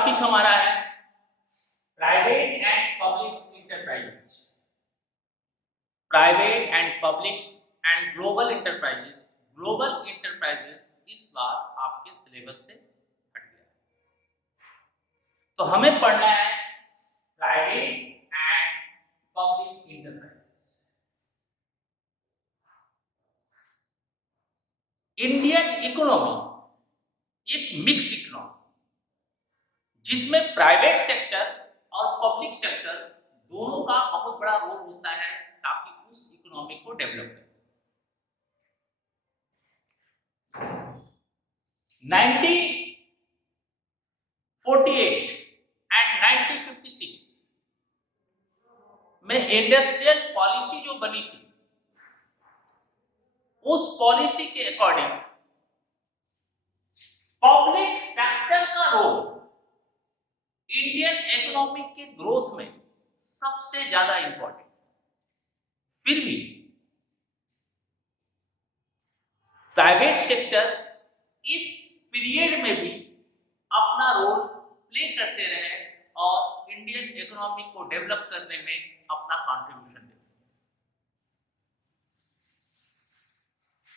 Topic हमारा है private and public enterprises. Private and public and global enterprises. Global enterprises इस बार आपके syllabus से हट गया, तो हमें पढ़ना है private and public enterprises. Indian economy एक मिक्स इकोनॉमी जिसमें प्राइवेट सेक्टर और पब्लिक सेक्टर दोनों का बहुत बड़ा रोल होता है ताकि उस इकोनॉमी को डेवलप करें। 1948 एंड 1956 में इंडस्ट्रियल पॉलिसी जो बनी थी, उस पॉलिसी के अकॉर्डिंग पब्लिक सेक्टर का रोल इंडियन इकोनॉमी के ग्रोथ में सबसे ज्यादा इंपॉर्टेंट। फिर भी प्राइवेट सेक्टर इस पीरियड में भी अपना रोल प्ले करते रहे और इंडियन इकोनॉमी को डेवलप करने में अपना कंट्रीब्यूशन दिया।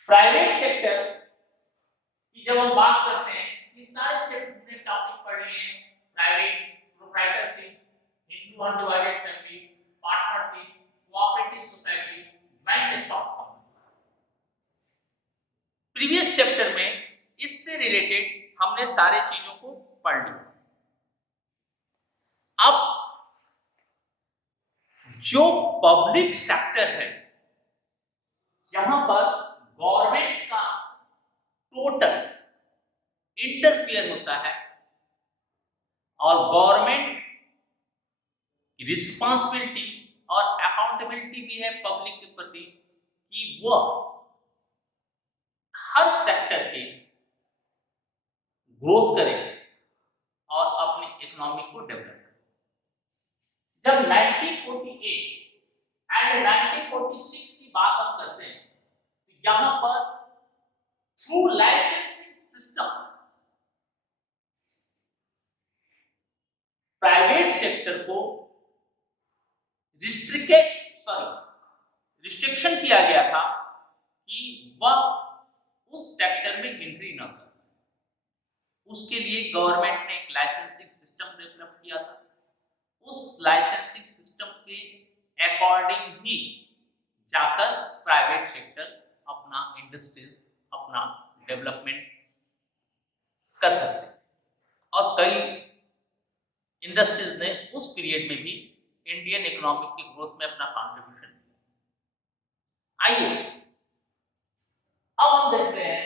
प्राइवेट सेक्टर की जब हम बात करते हैं, ये सारे सेक्टर ने टॉपिक पढ़ लिए हैं। Private, proprietorship, Hindu undivided family, partnership, cooperative society, joint stock company. Previous chapter में इससे रिलेटेड हमने सारे चीजों को पढ़ लिया। अब जो पब्लिक सेक्टर है, यहां पर गवर्नमेंट का टोटल इंटरफियर होता है और गवर्नमेंट की रिस्पांसिबिलिटी और अकाउंटेबिलिटी भी है पब्लिक के प्रति कि वह हर सेक्टर के ग्रोथ करे और अपनी इकोनॉमी को डेवलप करे। जब 1948 एंड 1946 की बात हम करते हैं, तो यहां पर through licensing system private sector को रिस्ट्रिक्शन किया गया था कि वह उस सेक्टर में एंट्री न कर। उसके लिए गवर्नमेंट ने एक लाइसेंसिंग सिस्टम डेवलप किया था। उस लाइसेंसिंग सिस्टम के अकॉर्डिंग ही जाकर प्राइवेट सेक्टर अपना इंडस्ट्रीज, अपना डेवलपमेंट कर सकते थे और कई इंडस्ट्रीज ने उस पीरियड में भी इंडियन इकोनॉमिक की ग्रोथ में अपना कंट्रीब्यूशन दिया। आइए अब हम देखते हैं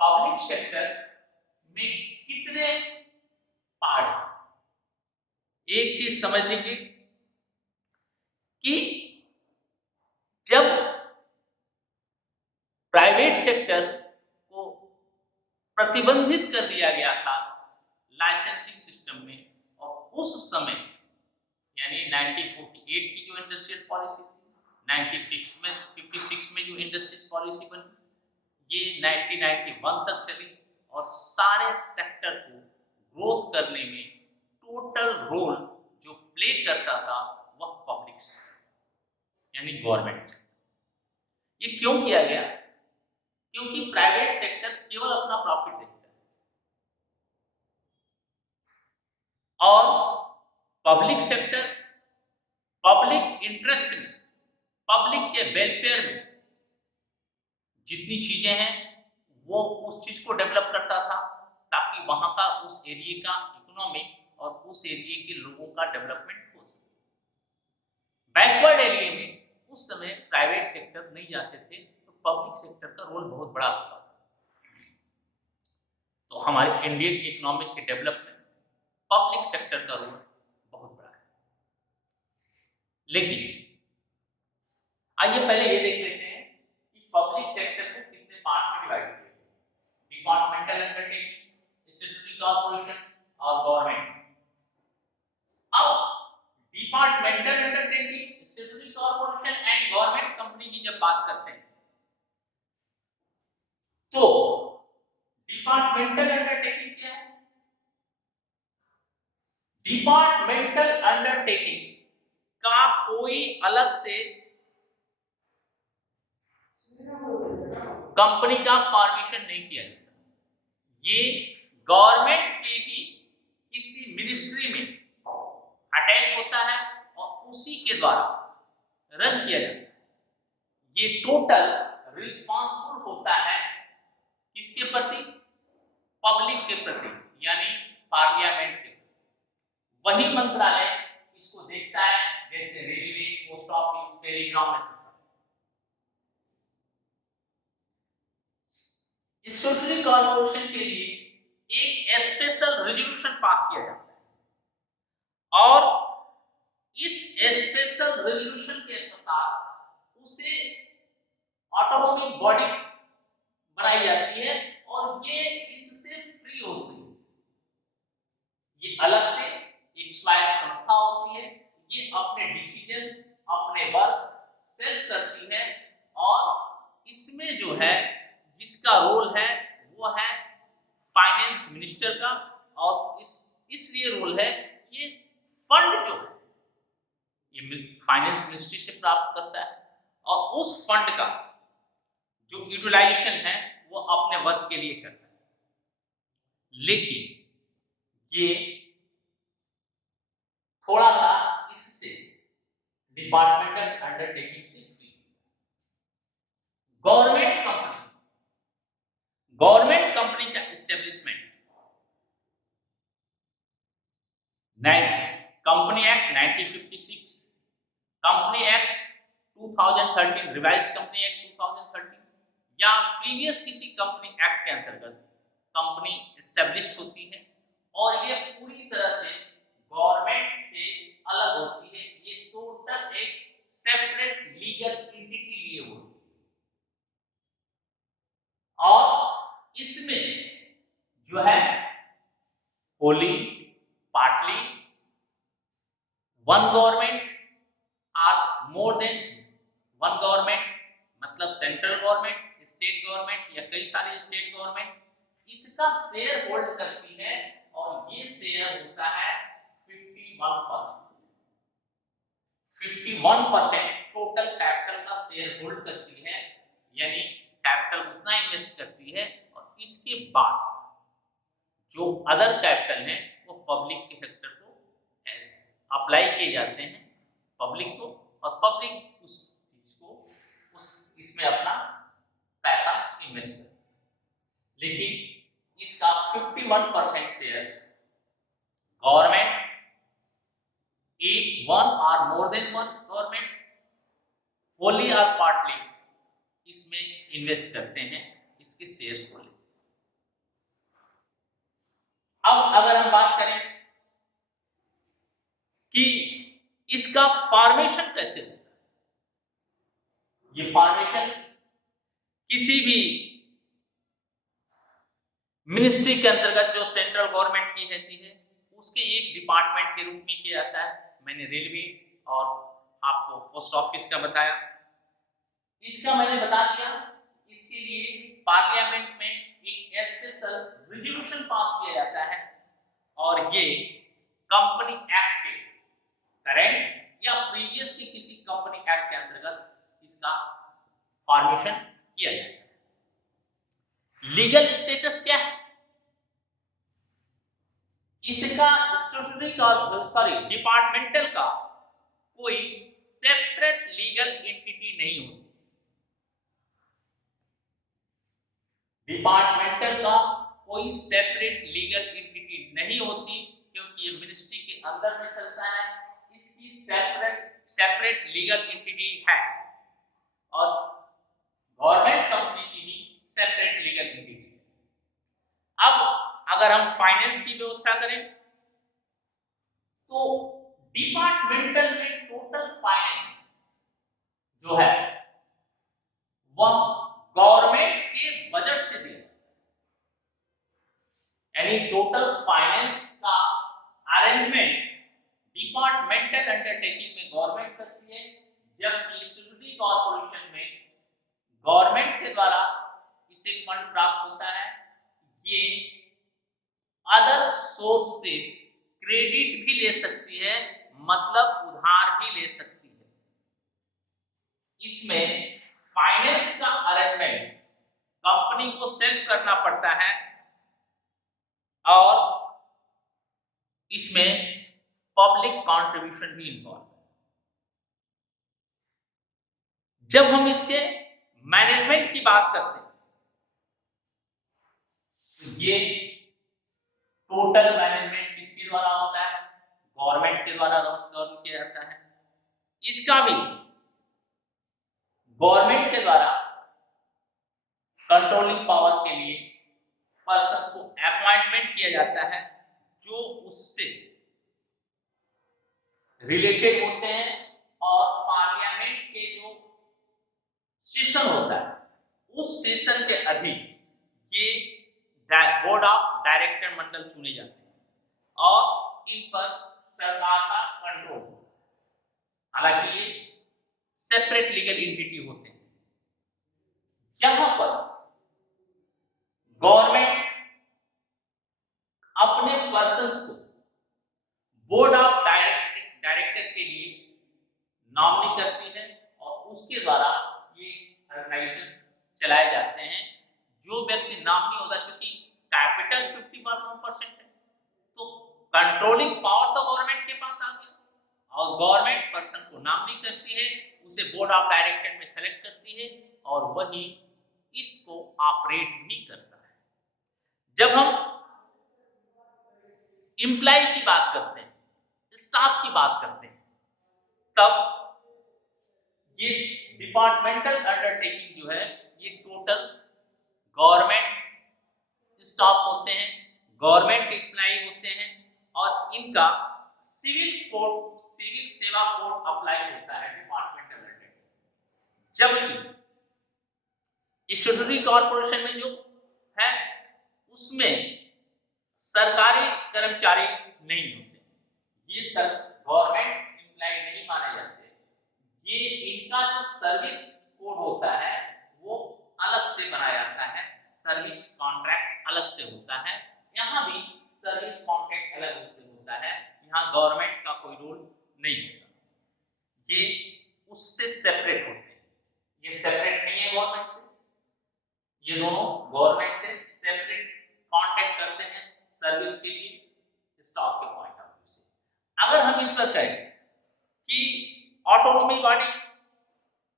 पब्लिक सेक्टर में कितने पार्ट। एक चीज समझ लीजिए कि जब प्राइवेट सेक्टर को प्रतिबंधित कर दिया गया था लाइसेंसिंग सिस्टम में, और उस समय यानी 1948 की जो इंडस्ट्रियल पॉलिसी थी, 1956 में जो इंडस्ट्रीज पॉलिसी बनी, ये 1991 तक चली और सारे सेक्टर को ग्रोथ करने में टोटल रोल जो प्ले करता था वह पब्लिक सेक्टर यानी गवर्नमेंट। ये क्यों किया गया? क्योंकि प्राइवेट सेक्टर केवल अपना प्रॉफिट देखता है और पब्लिक सेक्टर पब्लिक इंटरेस्ट में, पब्लिक के वेलफेयर में जितनी चीजें हैं वो उस चीज को डेवलप करता था ताकि वहां का उस एरिया का इकोनॉमिक और उस एरिया के लोगों का डेवलपमेंट हो सके। बैकवर्ड एरिया में उस समय प्राइवेट सेक्टर नहीं जाते थे, तो पब्लिक सेक्टर का रोल बहुत बड़ा होता था। तो हमारे इंडियन इकोनॉमिक के डेवलपमेंट पब्लिक सेक्टर का रोल बहुत बड़ा है। लेकिन आइए पहले ये देख लेते हैं कि पब्लिक सेक्टर को कितने पार्ट में डिवाइड किया गया। डिपार्टमेंटल अंडरटेकिंग, स्टैट्यूटरी कॉर्पोरेशन और गवर्नमेंट। अब departmental undertaking, statutory corporation and government company की जब बात करते हैं, तो डिपार्टमेंटल अंडरटेकिंग क्या है? डिपार्टमेंटल अंडरटेकिंग का कोई अलग से कंपनी का फॉर्मेशन नहीं किया जाता, ये गवर्नमेंट के ही किसी मिनिस्ट्री में अटैच होता है और उसी के द्वारा रन किया जाता है। ये टोटल रिस्पॉन्सिबल होता है किसके प्रति? पब्लिक के प्रति, यानी पार्लियामेंट के प्रति। वही मंत्रालय इसको देखता है, जैसे railway, post office, Telegram etc। Statutory corporation के लिए एक स्पेशल रेजोल्यूशन पास किया जाता है और इस स्पेशल रेजोल्यूशन के अनुसार उसे ऑटोनोमिक बॉडी बनाई जाती है और ये इससे फ्री होती है। ये अलग से एक स्वायत्त संस्था होती है, ये अपने डिसीजन अपने वर्क सेल्फ करती है और इसमें जो है जिसका रोल है वो है फाइनेंस मिनिस्टर का, और इसलिए रोल है ये फंड जो है ये फाइनेंस मिनिस्ट्री से प्राप्त करता है और उस फंड का जो यूटिलाइजेशन है वो अपने वर्क के लिए करता है। लेकिन ये थोड़ा सा इससे डिपार्टमेंटल अंडरटेकिंग से फ्री। गवर्नमेंट कंपनी का establishment company act 1956, company act 2013, revised company act 2013 या प्रीवियस किसी कंपनी एक्ट के अंतर्गत कंपनी एस्टेब्लिश्ड होती है और ये पूरी तरह से गवर्नमेंट से अलग होती है। ये टोटल एक सेपरेट लीगल एंटिटी लिए हुए और इसमें जो है wholly partly one government or more than one government, मतलब सेंट्रल गवर्नमेंट, स्टेट गवर्नमेंट या कई सारे स्टेट गवर्नमेंट इसका शेयर होल्ड करती है और ये शेयर होता है 51% टोटल कैपिटल का शेयर होल्ड करती है, यानी कैपिटल उतना इन्वेस्ट करती है और इसके बाद जो अदर कैपिटल है वो पब्लिक के सेक्टर को अप्लाई किए जाते हैं पब्लिक को, और पब्लिक उस चीज को इसमें अपना पैसा इन्वेस्ट करती है। लेकिन इसका 51% शेयर्स गवर्नमेंट, वन और मोर देन वन गवर्नमेंट्स होली और पार्टली इसमें इन्वेस्ट करते हैं, इसके शेयर्स को लेकर। अब अगर हम बात करें कि इसका फॉर्मेशन कैसे होता है, ये फॉर्मेशन किसी भी मिनिस्ट्री के अंतर्गत जो सेंट्रल गवर्नमेंट की रहती है उसके एक डिपार्टमेंट के रूप में किया जाता है। मैंने रेलवे और आपको पोस्ट ऑफिस का बताया, इसका मैंने बता दिया। इसके लिए पार्लियामेंट में एक स्पेशल रेजोल्यूशन पास किया जाता है और ये कंपनी एक्ट के करेंट या प्रीवियस के किसी कंपनी एक्ट के अंतर्गत इसका फॉर्मेशन किया जाता है। लीगल स्टेटस क्या है इसका? डिपार्टमेंटल का कोई सेपरेट लीगल एंटिटी नहीं होती। डिपार्टमेंटल का कोई सेपरेट लीगल एंटिटी नहीं होती क्योंकि ये मिनिस्ट्री के अंदर में चलता है, इसकी सेपरेट लीगल एंटिटी है और गवर्नमेंट कंपनी की भी सेपरेट लीगल एंटिटी है। अब अगर हम फाइनेंस की व्यवस्था करें तो डिपार्टमेंटल में टोटल फाइनेंस जो है वह गवर्नमेंट के बजट से दिया, यानी टोटल फाइनेंस का अरेंजमेंट डिपार्टमेंटल अंडरटेकिंग में गवर्नमेंट करती है, जबकि स्टैट्यूटरी कॉर्पोरेशन में गवर्नमेंट के द्वारा इसे फंड प्राप्त होता है। ये अदर सोर्स से क्रेडिट भी ले सकती है, मतलब उधार भी ले सकती है। इसमें फाइनेंस का अरेंजमेंट कंपनी को सेल्फ करना पड़ता है और इसमें पब्लिक कंट्रीब्यूशन भी इन्वॉल्व है। जब हम इसके मैनेजमेंट की बात करते हैं तो ये टोटल मैनेजमेंट किसके द्वारा होता है? गवर्नमेंट के द्वारा रन किया जाता है। इसका भी गवर्नमेंट के द्वारा कंट्रोलिंग पावर के लिए पर्सन्स को अपॉइंटमेंट किया जाता है जो उससे रिलेटेड होते हैं, और पार्लियामेंट के जो सेशन होता है उस सेशन के अधीन ये बोर्ड ऑफ डायरेक्टर मंडल चुने जाते हैं और इन पर सरकार का कंट्रोल होता है। हालांकि ये सेपरेट लीगल एंटिटी होते हैं। यहां पर गवर्नमेंट अपने पर्सन्स को बोर्ड ऑफ डायरेक्टर के लिए नॉमिनी करती है और उसके द्वारा ये ऑर्गेनाइजेशन चलाए जाते हैं। जो व्यक्ति नॉमिनी होता, चूंकि कैपिटल 51% है तो कंट्रोलिंग पावर तो गवर्नमेंट के पास आ गया और गवर्नमेंट पर्सन को नॉमिनी करती है, उसे बोर्ड ऑफ डायरेक्टर में सेलेक्ट करती है और वही इसको ऑपरेट भी करता है। जब हम एम्प्लॉय की बात करते हैं, स्टाफ की बात करते हैं, तब ये डिपार्टमेंटल अंडरटेकिंग जो है ये टोटल गवर्नमेंट स्टाफ होते हैं, गवर्नमेंट एम्प्लॉय होते हैं और इनका सिविल सेवा कोड अप्लाई होता है डिपार्टमेंटल अंडरटेकिंग। जबकि स्टैट्यूटरी कॉर्पोरेशन में जो है उसमें सरकारी कर्मचारी नहीं होते, ये गवर्नमेंट एम्प्लॉय नहीं माने जाते। ये इनका जो सर्विस कोड होता है वो अलग से बनाया जाता है, सर्विस कॉन्ट्रैक्ट अलग से होता है। यहाँ भी सर्विस कॉन्ट्रैक्ट अलग से होता है, यहाँ गवर्नमेंट का कोई रोल नहीं होता, ये उससे सेपरेट होते हैं। ये सेपरेट नहीं है गवर्नमेंट से, ये दोनों गवर्नमेंट से सेपरेट कॉन्ट्रैक्ट करते हैं सर्विस के लिए स्टाफ के पॉइंट ऑफ व्यू से। अगर हम इस पर कहें कि ऑटोनोमी बॉडी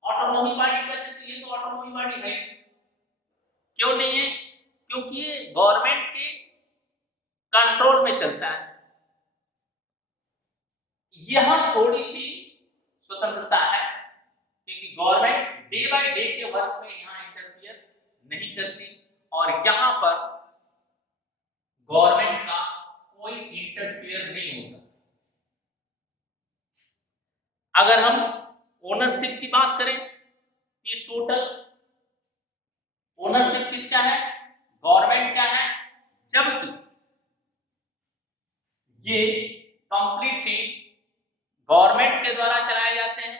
कहते हैं, ये तो ऑटोनोमी बॉडी है, क्यों नहीं है? क्योंकि ये गवर्नमेंट के कंट्रोल में चलता है। यहां थोड़ी सी स्वतंत्रता है क्योंकि गवर्नमेंट डे बाय डे के वर्क में यहां इंटरफियर नहीं करती और यहां पर गवर्नमेंट का कोई इंटरफियर नहीं होता। अगर हम ओनरशिप की बात करें, ये टोटल ओनरशिप किसका है? गवर्नमेंट का है, जबकि ये कंप्लीटली गवर्नमेंट के द्वारा चलाए जाते हैं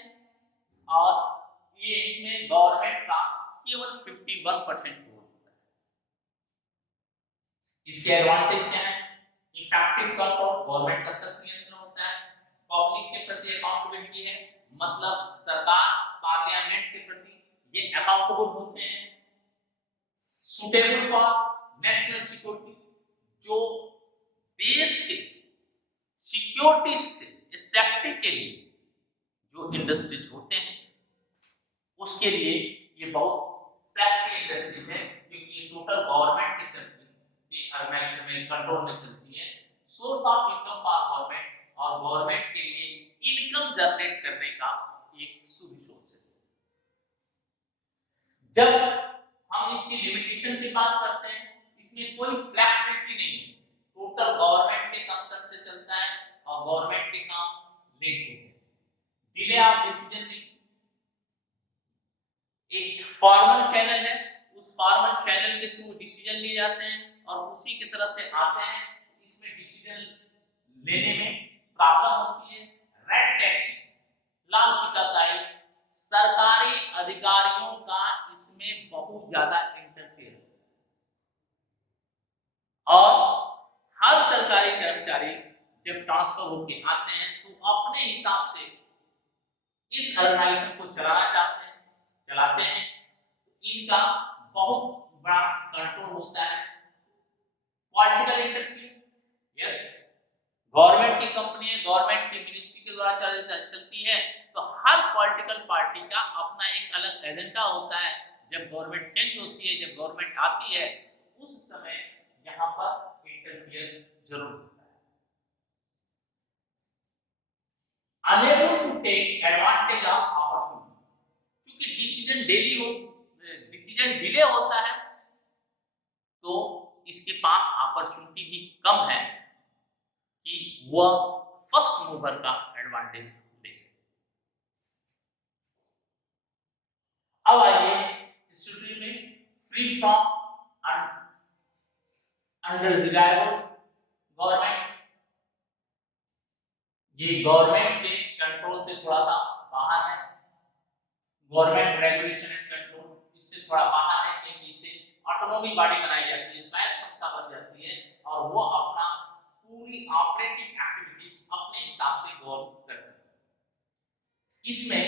और ये इसमें गवर्नमेंट का केवल 51% रोल होता है। इसके एडवांटेज क्या है? इफेक्टिव कंट्रोल, गवर्नमेंट का सख्त नियंत्रण होता है, पब्लिक के प्रति अकाउंटेबिलिटी है, मतलब सरकार पार्लियामेंट के प्रति ये अकाउंटेबल होते हैं। सुटेबल फॉर नेशनल सिक्योरिटी, जो देश के सिक्योरिटी से सेफ्टी के लिए जो इंडस्ट्रीज होते हैं उसके लिए ये बहुत सेफ्टी इंडस्ट्रीज है क्योंकि ये टोटल गवर्नमेंट के चलती है, ऑर्गेनाइजेशन में कंट्रोल में चलती है। Source of income for government और गवर्नमेंट के लिए इनकम जनरेट करने का एक रिसोर्सेस। जब हम इसकी लिमिटेशन की बात करते हैं, इसमें कोई फ्लेक्सिबिलिटी नहीं है, टोटल गवर्नमेंट के कंसर्न से चलता है और गवर्नमेंट के काम लेट होते हैं। डिले ऑफ डिसीजन मेकिंग, एक फॉर्मल चैनल है, उस फॉर्मल चैनल के थ्रू डिसीजन लिए जाते हैं और उसी की तरह से आते हैं। इसमें डिसीजन लेने में प्रॉब्लम होती है। रेड टैक्स, लाल फीताशाही, सरकारी अधिकारियों का इसमें बहुत ज्यादा इंटरफेयर है और हर सरकारी कर्मचारी जब ट्रांसफर होके आते हैं तो अपने हिसाब से इस ऑर्गेनाइजेशन को चलाना चाहते हैं, चलाते हैं। इनका बहुत बड़ा कंट्रोल होता है। पॉलिटिकल इंटरफियर, यस, गवर्नमेंट की कंपनी है, गवर्नमेंट की मिनिस्ट्री के द्वारा चलती है, तो हर पॉलिटिकल पार्टी का अपना एक अलग एजेंडा होता है। जब गवर्नमेंट चेंज होती है, जब गवर्नमेंट आती है, उस समय यहाँ पर इंटरफियर जरूर होता है। Unable to take advantage of opportunity, क्योंकि डिसीजन डिले होता है, तो इसके पास अपॉर्चुनिटी भी कम है कि वह फर्स्ट मूवर का एडवांटेज ले सके। अब आइए स्टूडेंट में फ्री फ्रॉम अनडिजायरेबल गवर्नमेंट, ये गवर्नमेंट के कंट्रोल से थोड़ा सा बाहर है। गवर्नमेंट रेगुलेशन एंड कंट्रोल इससे थोड़ा बाहर है, क्योंकि इसे ऑटोनोमी बॉडी बनाई जाती है, स्वायत्त संस्था बन जाती है, और वो अपना पूरी ऑपरेटिंग एक्टिविटीज अपने हिसाब से गवर्न करती है। इसमें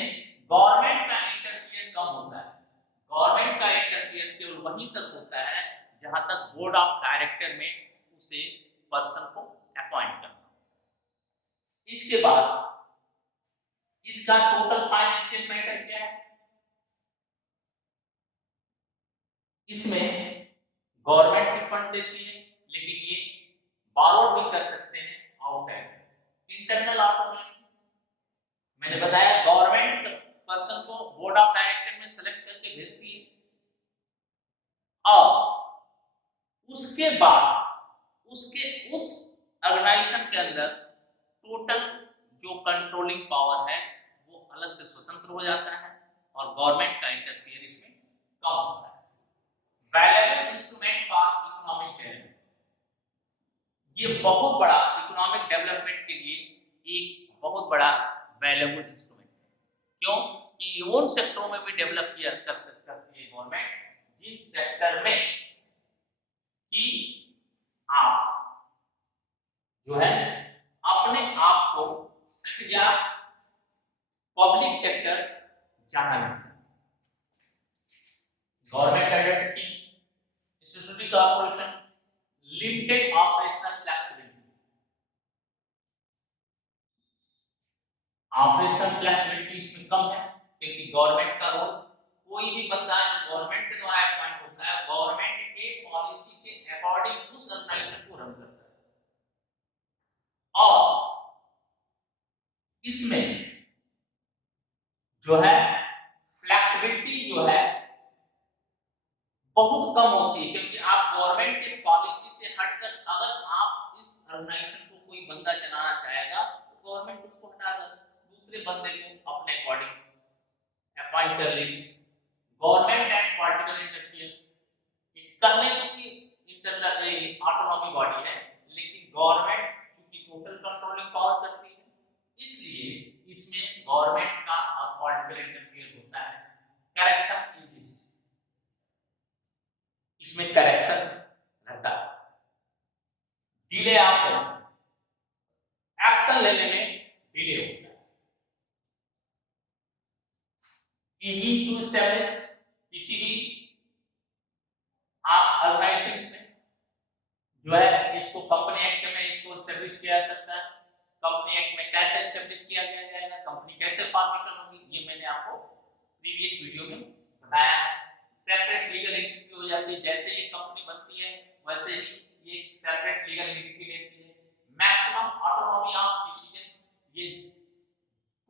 गवर्नमेंट का इंटरफियर कम होता है। गवर्नमेंट का इंटरफियर केवल वहीं तक होता है जहां तक बोर्ड ऑफ डायरेक्टर में उसे पर्सन को अपॉइंट करना। इसके बाद इसका टोटल फाइनेंशियल मैटर क्या है? इसमें गवर्नमेंट भी फंड देती है, लेकिन ये बारोड भी कर सकते हैं आउटसाइड से। इंटरनल ऑटोनॉमी, मैंने बताया गवर्नमेंट पर्सन को बोर्ड ऑफ डायरेक्टर में सेलेक्ट करके भेजती है, और उसके बाद उस ऑर्गेनाइजेशन के अंदर टोटल जो कंट्रोलिंग पावर है वो अलग से स्वतंत्र हो जाता है, और गवर्नमेंट का इंटरफियर इसमें कम होता है। Valuable instrument for economic development, ये बहुत बड़ा इकोनॉमिक डेवलपमेंट के लिए एक बहुत बड़ा वैल्यूएबल इंस्ट्रूमेंट है। क्यों? कि उन सेक्टरों में भी डेवलप किया कर सकती है गवर्नमेंट जिन सेक्टर में कि आप जो है अपने आप को या पब्लिक सेक्टर जाना नहीं चाहते। Government identity, statutory corporation, limited operational flexibility. Operational flexibility इसमें कम है, क्योंकि गवर्नमेंट का रोल, कोई भी बंदा जो गवर्नमेंट के द्वारा अपॉइंट होता है, गवर्नमेंट के पॉलिसी के अकॉर्डिंग उस ऑर्गेनाइजेशन को रन करता है, और इसमें जो है फ्लेक्सिबिलिटी जो है बहुत कम होती है, क्योंकि आप गवर्नमेंट के पॉलिसी से हटकर अगर आप इस ऑर्गेनाइजेशन को कोई बंदा चलाना चाहेगा तो गवर्नमेंट उसको हटाकर दूसरे बंदे को अपने अकॉर्डिंग अपॉइंट कर लेगी। गवर्नमेंट एंड पॉलिटिकल इंटरफियर, करने की इंटरनल ऑटोनॉमी बॉडी है, लेकिन गवर्नमेंट चूंकि टोटल कंट्रोलिंग पावर करती है, इसलिए इसमें गवर्नमेंट का और पॉलिटिकल इंटरफियर होता है। करेक्शन इज, इसमें करेक्शन रहता है। डिले ऑफ एक्शन लेने में डिले होता है। इजी टू एस्टैब्लिश, किसी भी आप ऑर्गेनाइजेशंस में जो है इसको कंपनी एक्ट में इसको एस्टैब्लिश किया जा सकता है। कंपनी एक्ट में कैसे एस्टैब्लिश किया जाएगा, कंपनी कैसे फॉर्मेशन होगी, ये मैंने आपको प्रीवियस वीडियो में बताया है। सेपरेट लीगल एंटिटी हो जाती है, जैसे ये कंपनी बनती है वैसे ही ये सेपरेट लीगल एंटिटी लेती है। मैक्सिमम ऑटोनॉमी ऑफ डिसीजन, ये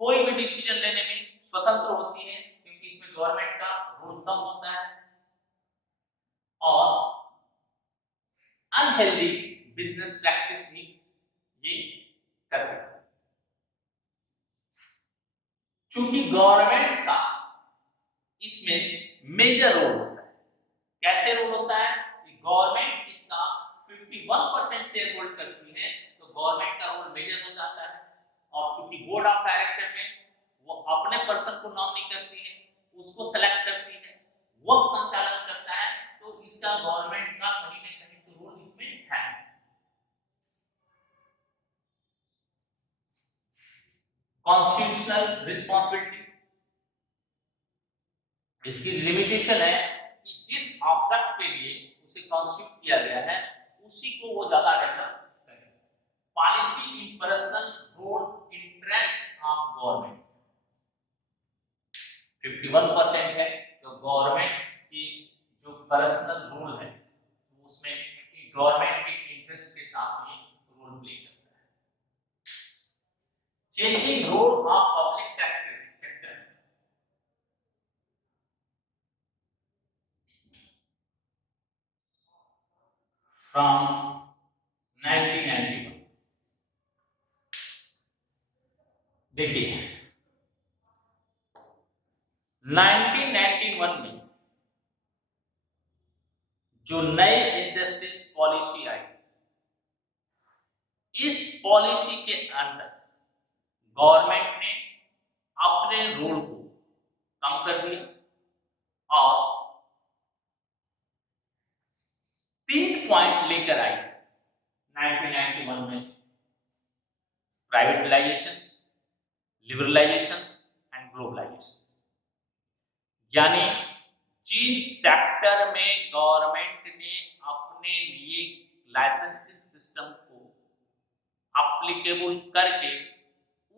कोई भी डिसीजन लेने में स्वतंत्र होती है, क्योंकि इसमें गवर्नमेंट का रोल कम होता है। और अनहेल्दी बिजनेस प्रैक्टिस भी ये करते हैं, क्योंकि गवर्नमेंट का इसमें मेजर रोल होता है। कैसे रोल होता है कि गवर्नमेंट इसका 51% शेयर होल्ड करती है, तो गवर्नमेंट का रोल मेजर हो जाता है। और चूंकि बोर्ड ऑफ डायरेक्टर में वो अपने पर्सन को नॉमिनी करती है, उसको सेलेक्ट करती है, वो संचालन करता है, तो इसका गवर्नमेंट का कहीं ना कहीं तो रोल इसमें है। कॉन्स्टिट्यूशनल रिस्पॉन्सिबिलिटी, इसकी लिमिटेशन है कि जिस ऑब्जेक्ट के लिए उसे कॉन्स्टिट्यूट किया गया है उसी को वो ज्यादा डेवलप करे। Policy in personal role interest of government 51% है, तो गवर्नमेंट की जो पर्सनल रूल है उसमें गवर्नमेंट के इंटरेस्ट के साथ ही रोल प्ले करता है। Changing role of public sector from 1991। देखिए 1991 में जो नई इंडस्ट्रीज पॉलिसी आई, इस पॉलिसी के अंदर गवर्नमेंट ने अपने रोल को कम कर दिया और 3 पॉइंट लेकर आई 1991 में। प्राइवेटाइजेशंस, लिबरलाइजेशंस एंड ग्लोबलाइजेशंस, यानी जिन सेक्टर में गवर्नमेंट ने अपने लिए लाइसेंसिंग सिस्टम को एप्लीकेबल करके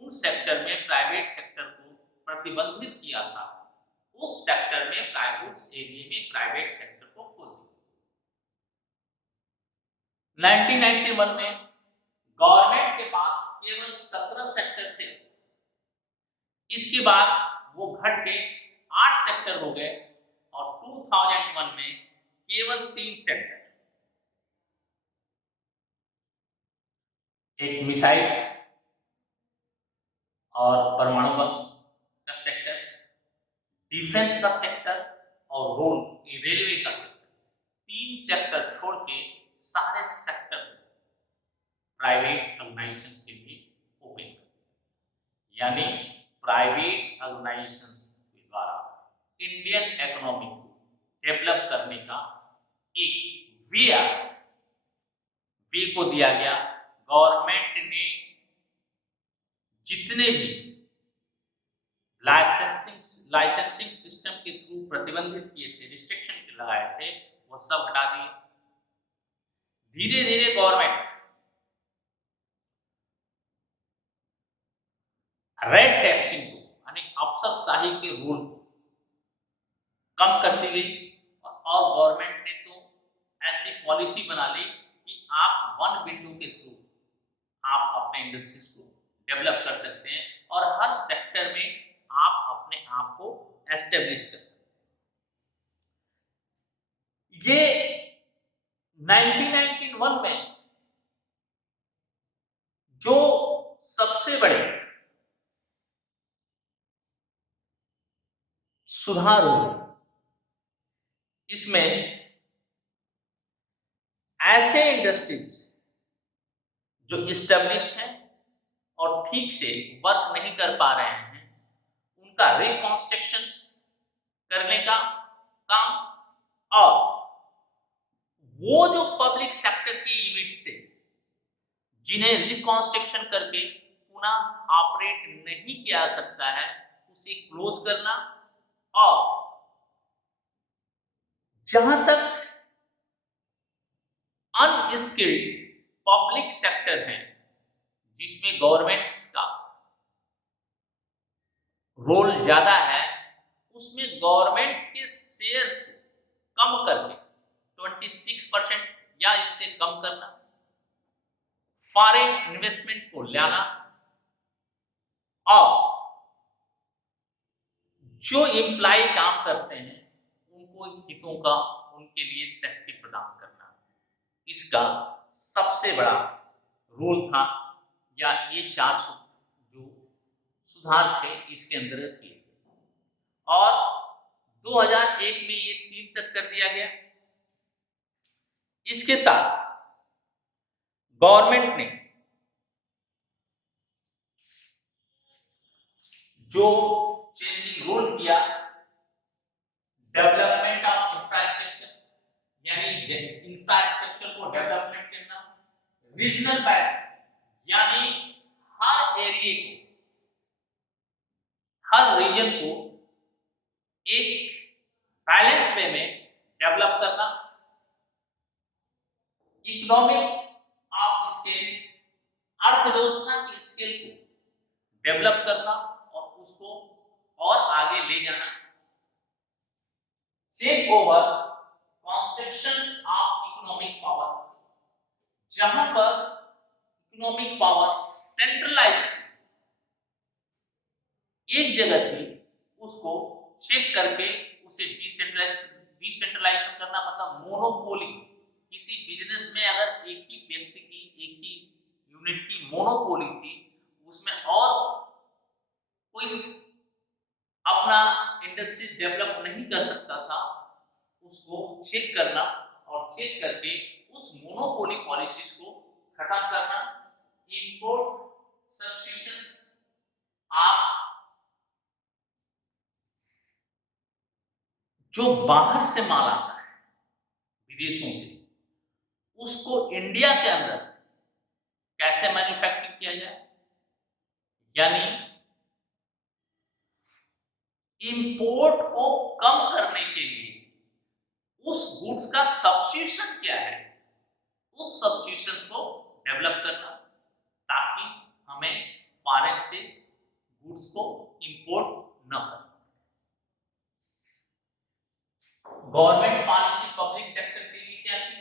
उन सेक्टर में प्राइवेट सेक्टर को प्रतिबंधित किया था, उस सेक्टर में प्राइवेट एरिया में प्राइवेट सेक्टर को खोल दिया। 1991 में गवर्नमेंट के पास केवल 17 सेक्टर थे, इसके बाद वो घट के 8 सेक्टर हो गए और 2001 में केवल 3 सेक्टर, एक मिसाइल और परमाणु बम का सेक्टर, डिफेंस का सेक्टर और रेलवे का सेक्टर, 3 सेक्टर छोड़ के सारे सेक्टर प्राइवेट ऑर्गेनाइजेशन के लिए ओपन कर दिया। यानी प्राइवेट ऑर्गेनाइजेशन के द्वारा इंडियन इकोनॉमी को डेवलप करने का एक वे को दिया गया। गवर्नमेंट ने जितने भी लाइसेंसिंग सिस्टम के थ्रू प्रतिबंधित किए थे, रिस्ट्रिक्शन लगाए थे, वो सब हटा दिए। धीरे धीरे गवर्नमेंट रेड टैक्सिंग को यानी अफसरशाही के रूल को कम करती गई और गवर्नमेंट ने तो ऐसी पॉलिसी बना ली कि आप वन विंडो के थ्रू आप अपने इंडस्ट्रीज को डेवलप कर सकते हैं और हर सेक्टर में आप अपने आप को एस्टेब्लिश कर सकते हैं। ये 1991 में जो सबसे बड़े सुधार हुए, इसमें ऐसे इंडस्ट्रीज जो इस्टेब्लिश्ड हैं और ठीक से वर्क नहीं कर पा रहे हैं, उनका रिकंस्ट्रक्शन करने का काम, और वो जो पब्लिक सेक्टर की यूनिट से जिन्हें रिकंस्ट्रक्शन करके पुनः ऑपरेट नहीं किया जा सकता है, उसे क्लोज करना। और जहां तक अनस्किल्ड पब्लिक सेक्टर है जिसमें गवर्नमेंट का रोल ज्यादा है, उसमें गवर्नमेंट के शेयर को कम करके 26% या इससे कम करना, फॉरेन इन्वेस्टमेंट को लाना और जो एम्प्लॉय काम करते हैं उनको हितों का उनके लिए सेफ्टी प्रदान करना, इसका सबसे बड़ा रोल था। या ये 4 जो सुधार थे इसके अंतर्गत किए गए और 2001 में ये 3 तक कर दिया गया। इसके साथ गवर्नमेंट ने जो चेंजिंग रोल किया, डेवलपमेंट ऑफ इंफ्रास्ट्रक्चर, यानी इंफ्रास्ट्रक्चर को डेवलपमेंट करना, रीजनल बैलेंस यानी हर एरिया को रीजन को एक बैलेंस वे में डेवलप करना, इकोनॉमिक ऑफ स्केल, अर्थव्यवस्था के स्केल को डेवलप करना और उसको और आगे ले जाना, check over construction of economic power, जहां पर इकोनॉमिक पावर सेंट्रलाइज एक जगह थी, उसको चेक करके उसे डिसेंट्रलाइजेशन करना, मतलब मोनोपोली। किसी बिजनेस में अगर एक ही व्यक्ति की, एक ही यूनिट की मोनोपोली थी, उसमें और कोई अपना इंडस्ट्री डेवलप नहीं कर सकता था, उसको चेक करना और चेक करके उस मोनोपोली पॉलिसीज को खत्म करना। इंपोर्ट सब्स्टिट्यूशन, आप जो बाहर से माल आता है विदेशों से, उसको इंडिया के अंदर कैसे मैन्युफैक्चरिंग किया जाए, यानी इंपोर्ट को कम करने के लिए उस गुड्स का सब्स्टिट्यूशन क्या है, उस सब्स्टिट्यूशन को डेवलप करना, ताकि हमें फॉरेन से गुड्स को इंपोर्ट न करना। गवर्नमेंट पॉलिसी पब्लिक सेक्टर के लिए क्या थी?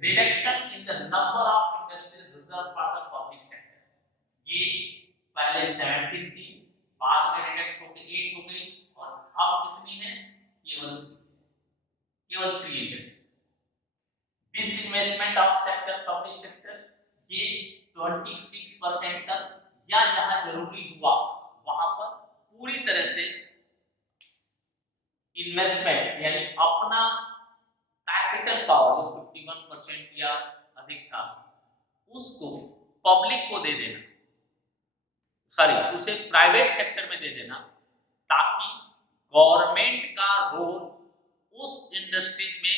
Reduction in the number of industries reserve for the public sector. ये पहले 17 थी, बाद में रिडक्ट होकर 8 हो गई, और अब कितनी है? केवल 3 industries. Disinvestment of sector, public sector, ये 26% तक, या जहां जरूरी हुआ वहां पर पूरी तरह से इन्वेस्टमेंट, यानी अपना कैपिटल पावर जो 51% या अधिक था, उसको पब्लिक को दे देना, उसे प्राइवेट सेक्टर में दे देना, ताकि गवर्नमेंट का रोल उस इंडस्ट्रीज में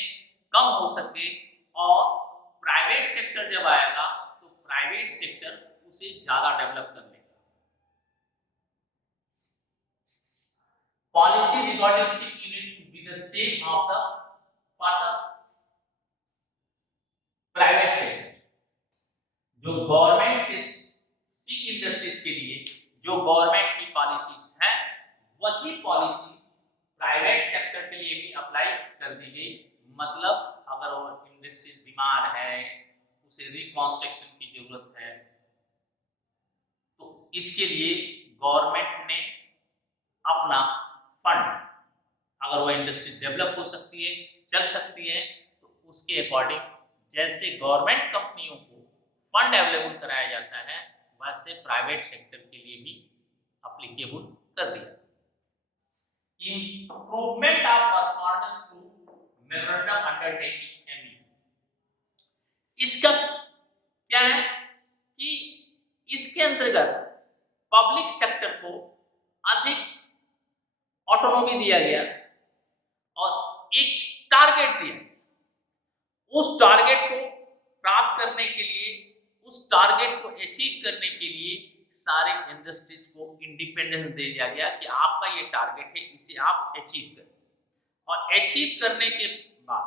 कम हो सके, और प्राइवेट सेक्टर जब आएगा तो प्राइवेट सेक्टर उसे ज्यादा डेवलप कर लेगा। Policy regarding sick unit to be the same of the for the private sector. जो गवर्नमेंट के सिक इंडस्ट्रीज के लिए जो गवर्नमेंट की पॉलिसीज हैं, वही पॉलिसी प्राइवेट सेक्टर के लिए भी अप्लाई कर दी गई। मतलब अगर वो इंडस्ट्रीज बीमार है, उसे रिकंस्ट्रक्शन की जरूरत है, तो इसके लिए गवर्नमेंट ने अपना फंड, अगर वो इंडस्ट्री डेवलप हो सकती है, चल सकती है, तो उसके अकॉर्डिंग जैसे गवर्नमेंट कंपनियों को फंड अवेलेबल कराया जाता है, वैसे प्राइवेट सेक्टर के लिए भी एप्लीकेबल कर दिया। Improvement of performance through memorandum undertaking MU. इसका क्या है कि इसके अंतर्गत पब्लिक सेक्टर को अधिक ऑटोनॉमी दिया गया और एक टारगेट दिया। उस टारगेट को प्राप्त करने के लिए, उस टारगेट को अचीव करने के लिए सारे इंडस्ट्रीज को इंडिपेंडेंस दे दिया गया कि आपका ये टारगेट है, इसे आप अचीव करें। और अचीव करने के बाद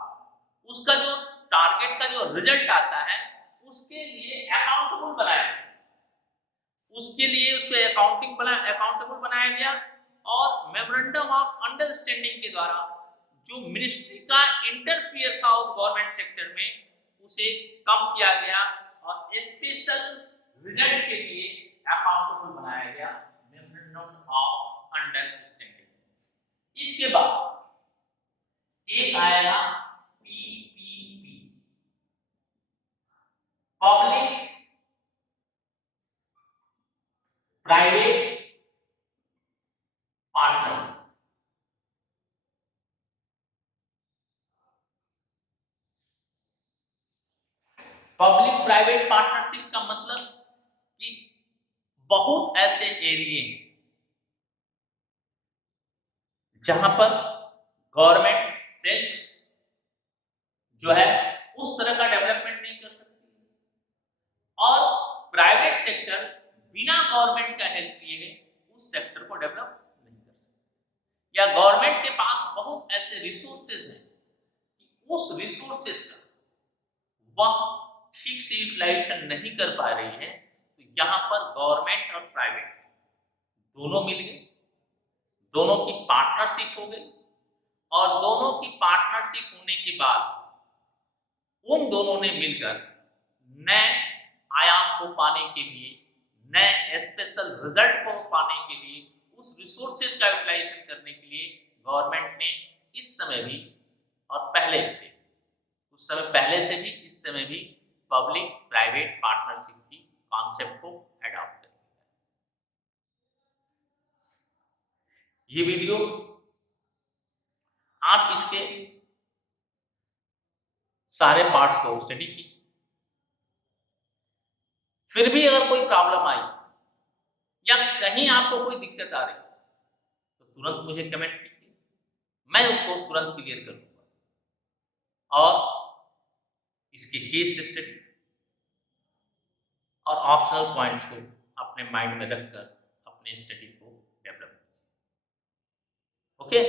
उसका जो टारगेट का जो रिजल्ट आता है, उसके लिए अकाउंटेबल बनाया गया, उसके लिए उसको अकाउंटेबल बनाया गया। और मेमोरेंडम ऑफ अंडरस्टैंडिंग के द्वारा जो मिनिस्ट्री का इंटरफियर था उस गवर्नमेंट सेक्टर में, उसे कम किया गया और स्पेशल रिजल्ट के लिए अकाउंटेबल बनाया गया, मेमोरेंडम ऑफ अंडरस्टैंडिंग। इसके बाद एक आएगा PPP, public private partner. Public private partnership का मतलब कि बहुत ऐसे एरिए हैं जहां पर गवर्नमेंट सेल्फ जो है उस तरह का डेवलपमेंट नहीं कर सकती, और प्राइवेट सेक्टर बिना गवर्नमेंट का हेल्प लिए उस सेक्टर को डेवलप नहीं कर सकता। या गवर्नमेंट के पास बहुत ऐसे रिसोर्सेज हैं कि उस रिसोर्सेज का वह ठीक से यूटिलाइजेशन नहीं कर पा रही है, तो यहाँ पर गवर्नमेंट और प्राइवेट दोनों मिल गए, दोनों की पार्टनरशिप हो गई, और दोनों की पार्टनरशिप होने के बाद उन दोनों ने मिलकर नए आयाम को पाने के लिए, नए स्पेशल रिजल्ट को पाने के लिए, उस रिसोर्सेज का यूटिलाइजेशन करने के लिए गवर्नमेंट ने इस समय भी और पहले से, उस समय पहले से भी, इस समय भी पब्लिक प्राइवेट पार्टनरशिप की कॉन्सेप्ट को एडॉप्ट कर लिया। ये वीडियो आप इसके सारे पार्ट्स को स्टडी कीजिए। फिर भी अगर कोई प्रॉब्लम आई या कहीं आपको कोई दिक्कत आ रही तो तुरंत मुझे कमेंट कीजिए, मैं उसको तुरंत क्लियर करूंगा और इसके केस स्टडी और ऑप्शनल पॉइंट्स को अपने माइंड में रखकर अपने स्टडी को डेवलप कीजिए। ओके।